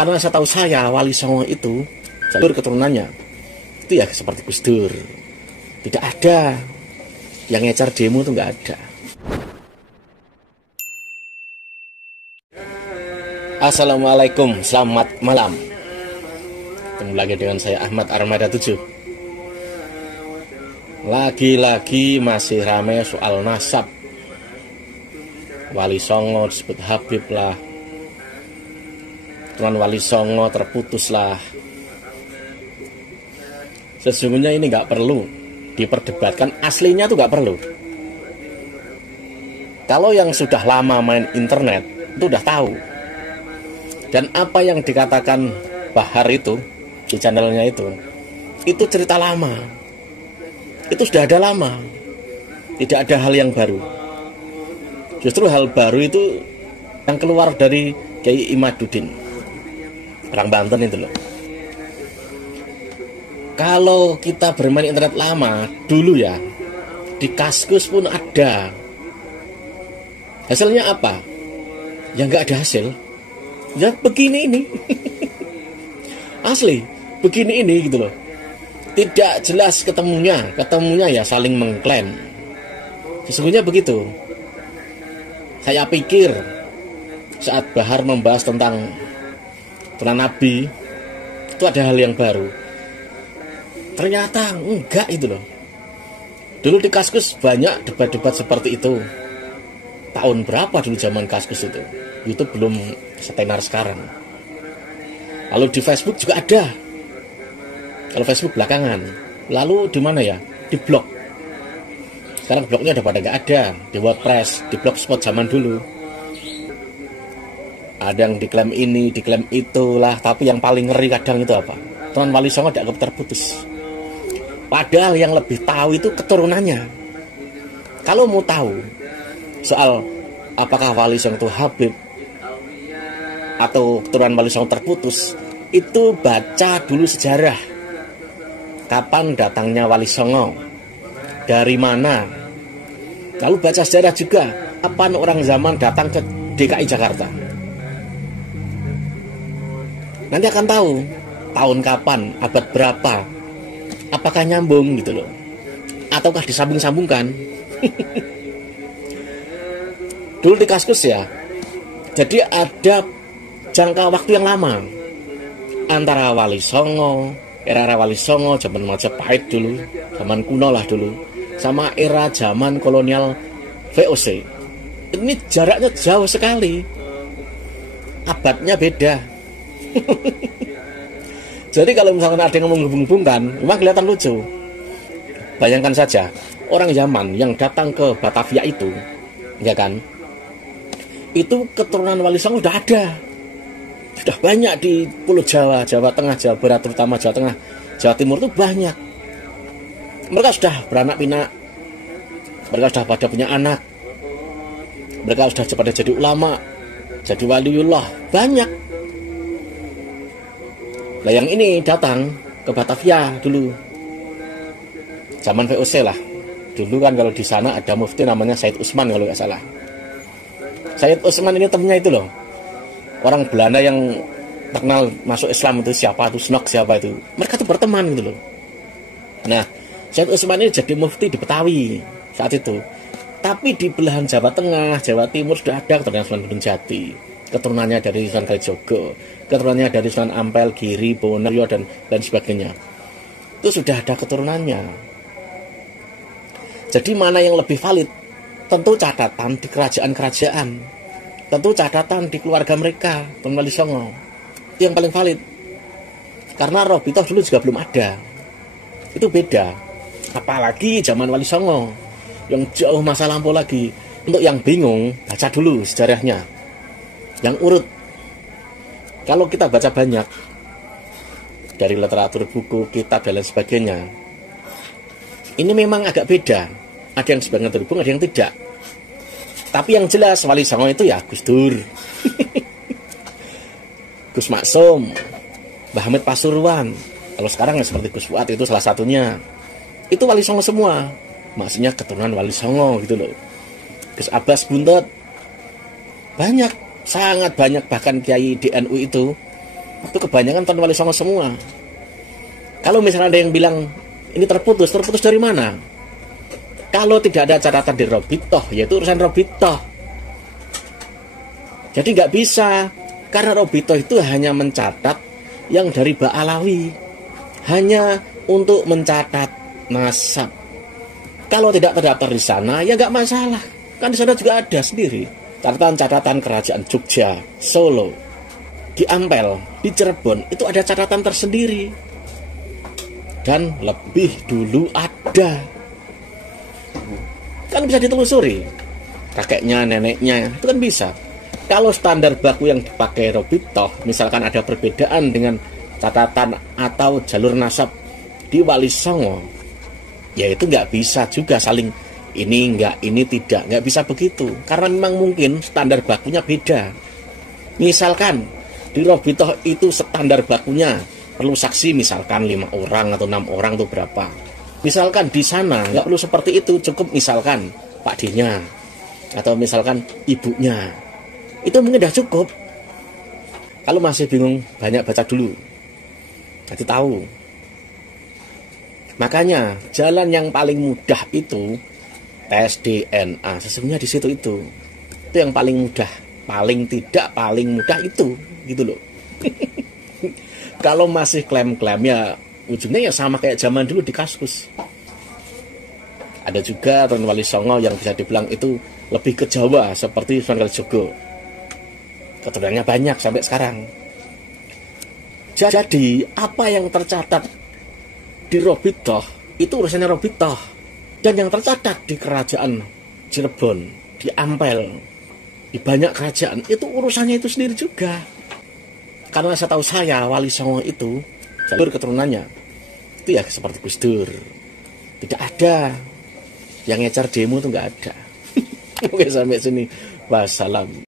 Karena saya tahu Wali Songo itu jalur keturunannya itu ya seperti Gus Dur. Tidak ada yang ngecer demo, itu nggak ada. Assalamualaikum, selamat malam. Ketemu lagi dengan saya Ahmad Armada 7. Lagi-lagi masih ramai soal nasab. Wali Songo disebut Habib lah, Tuan Wali Songo terputus lah. Sesungguhnya ini nggak perlu diperdebatkan, aslinya tuh nggak perlu. Kalau yang sudah lama main internet itu udah tahu. Dan apa yang dikatakan Bahar itu di channelnya itu cerita lama. Itu sudah ada lama. Tidak ada hal yang baru. Justru hal baru itu yang keluar dari Kiai Imaduddin, orang Banten itu loh. Kalau kita bermain internet lama dulu ya, di Kaskus pun ada. Hasilnya apa? Ya nggak ada hasil. Ya begini ini. Asli begini ini gitu loh. Tidak jelas ketemunya ya saling mengklaim. Sesungguhnya begitu. Saya pikir saat Bahar membahas tentang Tuan Nabi itu ada hal yang baru. Ternyata enggak itu loh. Dulu di Kaskus banyak debat-debat seperti itu. Tahun berapa dulu zaman Kaskus itu? YouTube belum setenar sekarang. Lalu di Facebook juga ada. Kalau Facebook belakangan. Lalu di mana ya? Di blog. Sekarang blognya udah pada nggak ada. Di WordPress, di Blogspot zaman dulu. Ada yang diklaim ini, diklaim itulah. Tapi yang paling ngeri kadang itu apa? Tuan Wali Songo dianggap terputus. Padahal yang lebih tahu itu keturunannya. Kalau mau tahu soal apakah Wali Songo itu Habib atau keturunan Wali Songo terputus, itu baca dulu sejarah. Kapan datangnya Wali Songo? Dari mana? Lalu baca sejarah juga. Kapan orang zaman datang ke DKI Jakarta? Nanti akan tahu tahun kapan, abad berapa. Apakah nyambung gitu loh? Ataukah disambung-sambungkan? Dulu di Kaskus ya. Jadi ada jangka waktu yang lama antara Wali Songo, era Wali Songo zaman Majapahit dulu, zaman kuno lah dulu, sama era zaman kolonial VOC. Ini jaraknya jauh sekali, abadnya beda. Jadi kalau misalkan ada yang menghubung-hubungkan, memang kelihatan lucu. Bayangkan saja orang Yaman yang datang ke Batavia itu, ya kan? Itu keturunan Wali Songo sudah ada. Sudah banyak di Pulau Jawa, Jawa Tengah, Jawa Barat, terutama Jawa Tengah, Jawa Timur itu banyak. Mereka sudah beranak pinak, mereka sudah pada punya anak, mereka sudah pada jadi ulama, jadi waliullah, banyak. Nah yang ini datang ke Batavia dulu, zaman VOC lah. Dulu kan kalau di sana ada mufti namanya Said Usman kalau nggak salah. Said Usman ini temennya itu loh, orang Belanda yang terkenal masuk Islam itu siapa itu, Snok siapa itu. Mereka tuh berteman gitu loh. Nah, Said Usman ini jadi mufti di Betawi saat itu. Tapi di belahan Jawa Tengah, Jawa Timur sudah ada keturunan Sunan Gunung Jati, keturunannya dari Sunan Kalijogo, keturunannya dari Sunan Ampel, Giri, Bonoyo dan lain sebagainya. Itu sudah ada keturunannya. Jadi mana yang lebih valid? Tentu catatan di kerajaan-kerajaan. Tentu catatan di keluarga mereka, Tuan Wali Songo. Itu yang paling valid. Karena Robitoh dulu juga belum ada. Itu beda. Apalagi zaman Wali Songo, yang jauh masa lampau lagi. Untuk yang bingung, baca dulu sejarahnya. Yang urut. Kalau kita baca banyak, dari literatur buku, kitab, dan lain sebagainya, ini memang agak beda. Ada yang sebagian terhubung, ada yang tidak. Tapi yang jelas Wali Songo itu ya Gus Dur, Gus Maksum, Mbah Hamid Pasuruan. Kalau sekarang ya seperti Gus Fuad itu salah satunya. Itu Wali Songo semua. Maksudnya keturunan Wali Songo gitu loh. Gus Abbas Buntet. Banyak, sangat banyak. Bahkan Kiai di NU itu Itu kebanyakan Tuan Wali Songo semua. Kalau misalnya ada yang bilang ini terputus dari mana? Kalau tidak ada catatan di Robitoh, yaitu urusan Robitoh. Jadi nggak bisa, karena Robitoh itu hanya mencatat yang dari Ba'alawi, hanya untuk mencatat nasab. Kalau tidak terdaftar di sana, ya nggak masalah. Kan di sana juga ada sendiri catatan-catatan kerajaan Jogja, Solo, di Ampel, di Cirebon, itu ada catatan tersendiri. Dan lebih dulu ada. Kan bisa ditelusuri. Kakeknya, neneknya, itu kan bisa. Kalau standar baku yang dipakai Robitoh, misalkan ada perbedaan dengan catatan atau jalur nasab di Wali Songo, ya itu nggak bisa juga saling ini enggak, ini tidak, nggak bisa begitu. Karena memang mungkin standar bakunya beda. Misalkan di Robitoh itu standar bakunya perlu saksi misalkan 5 orang atau 6 orang itu berapa. Misalkan di sana nggak perlu seperti itu, cukup misalkan Pak D-nya atau misalkan ibunya. Itu mungkin udah cukup. Kalau masih bingung, banyak baca dulu. Jadi tahu. Makanya jalan yang paling mudah itu tes DNA. Sesungguhnya di situ itu yang paling mudah, paling tidak paling mudah itu, gitu loh. Kalau masih klaim-klaim ya ujungnya ya sama kayak zaman dulu di Kaskus. Ada juga Tuan Wali Songo yang bisa dibilang itu lebih ke Jawa seperti Sunan Kalijogo. Keturunannya banyak sampai sekarang. Jadi apa yang tercatat di Robitoh itu urusannya Robitoh. Dan yang tercatat di kerajaan Cirebon, di Ampel, di banyak kerajaan, itu urusannya itu sendiri juga. Karena saya tahu Wali Songo itu, jalur keturunannya, itu ya seperti Gus Dur. Tidak ada yang ngecer demo itu nggak ada. Oke, sampai sini. Wassalam.